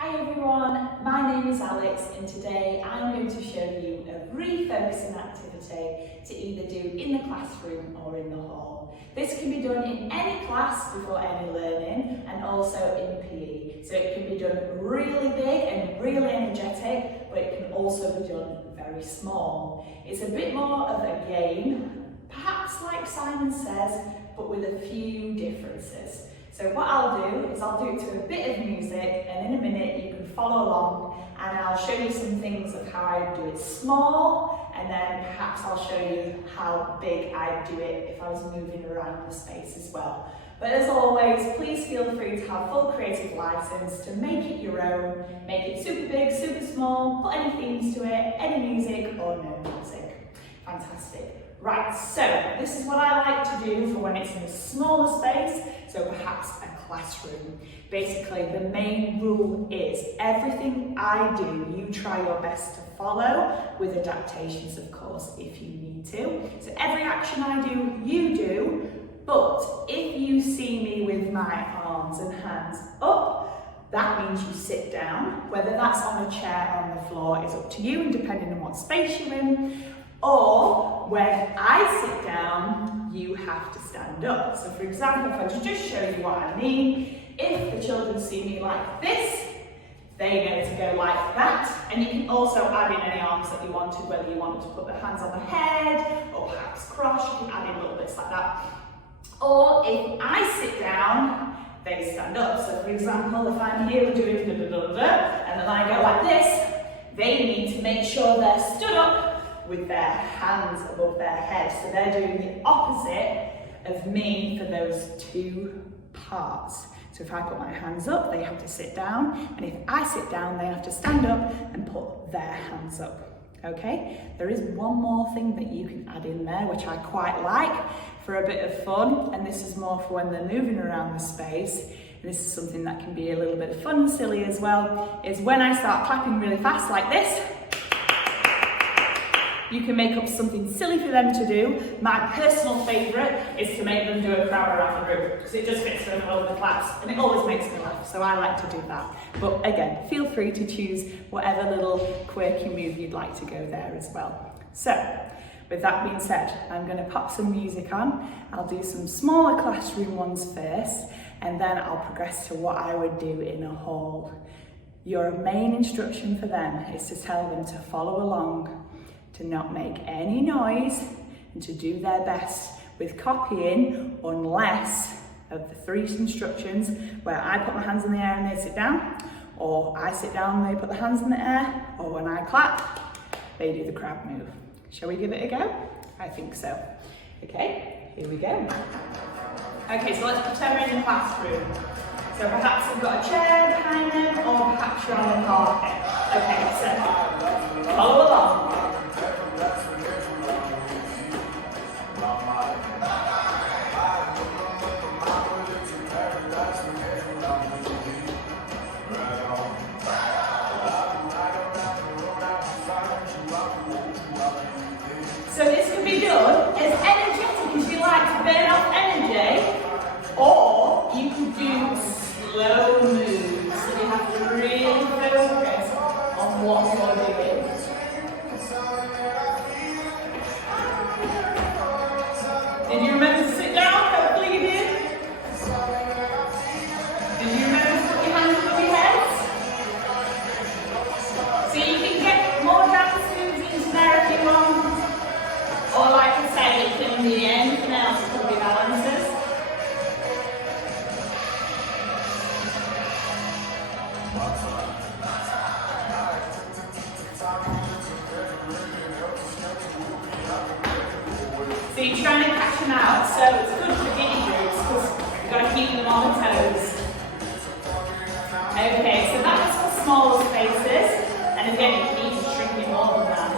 Hi everyone, my name is Alex and today I'm going to show you a refocusing activity to either do in the classroom or in the hall. This can be done in any class before any learning and also in PE. So it can be done really big and really energetic, but it can also be done very small. It's a bit more of a game, perhaps like Simon Says, but with a few differences. So what I'll do is I'll do it to a bit of music, and in a minute you can follow along and I'll show you some things of how I do it small, and then perhaps I'll show you how big I do it if I was moving around the space as well. But as always, please feel free to have full creative license to make it your own, make it super big, super small, put any themes to it, any music or no music. Fantastic. Right, so this is what I like to do for when it's in a smaller space, so perhaps a classroom. Basically, the main rule is everything I do, you try your best to follow, with adaptations, of course, if you need to. So every action I do, you do, but if you see me with my arms and hands up, that means you sit down. Whether that's on a chair or on the floor is up to you, and depending on what space you're in. Or when I sit down, you have to stand up. So for example, if I just show you what I mean, if the children see me like this, they're going to go like that. And you can also add in any arms that you wanted, whether you wanted to put the hands on the head or perhaps cross, you can add in little bits like that. Or if I sit down, they stand up. So for example, if I'm here doing and then I go like this, they need to make sure they're stood up with their hands above their head. So they're doing the opposite of me for those two parts. So if I put my hands up, they have to sit down, and if I sit down, they have to stand up and put their hands up. Okay? There is one more thing that you can add in there, which I quite like for a bit of fun, and this is more for when they're moving around the space. And this is something that can be a little bit fun and silly as well, is when I start clapping really fast like this, you can make up something silly for them to do. My personal favourite is to make them do a crowd around the room, because it just fits them all the claps and it always makes me laugh, so I like to do that. But again, feel free to choose whatever little quirky move you'd like to go there as well. So, with that being said, I'm going to pop some music on. I'll do some smaller classroom ones first, and then I'll progress to what I would do in a hall. Your main instruction for them is to tell them to follow along, to not make any noise, and to do their best with copying, unless of the three instructions where I put my hands in the air and they sit down, or I sit down and they put the hands in the air, or when I clap, they do the crowd move. Shall we give it a go? I think so. Okay, here we go. Okay, so let's pretend we're in the classroom. So perhaps we've got a chair behind them, or perhaps you're on the carpet. Okay, so follow along. So this can be done as energetic as you like to burn off energy, or you can do slow moves, so you have to really focus on what you're doing. Did you remember to sit down? Hopefully you did. Did you remember to put your hands above your heads? So you can get more dance moves into there if you want. Or like I say, it can be anything else, it could be balances. So you're trying to catch them out, so it's good for guinea pigs because you've got to keep them on the toes. Okay, so that's for smaller spaces, and again, you need to shrink it more than that.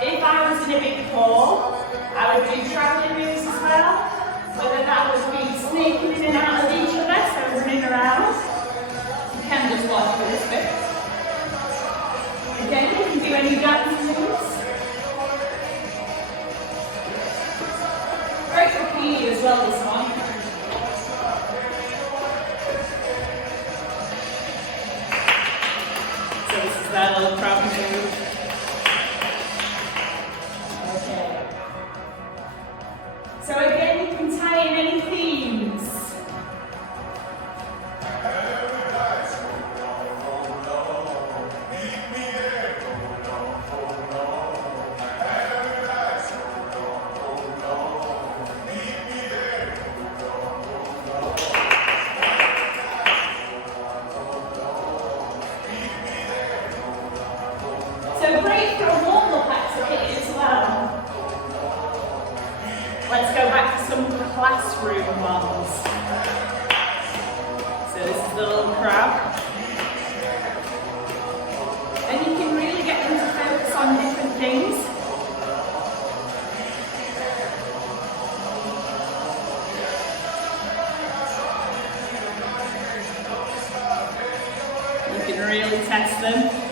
If I was in a big hall, I would do travelling moves as well, whether that would be sneaking in and out of each other, so running around. You can just watch for this bit. Again, you can do any dance moves. Great for PE as well, this one. classroom ones. So this is the little crab. And you can really get them to focus on different things. You can really test them.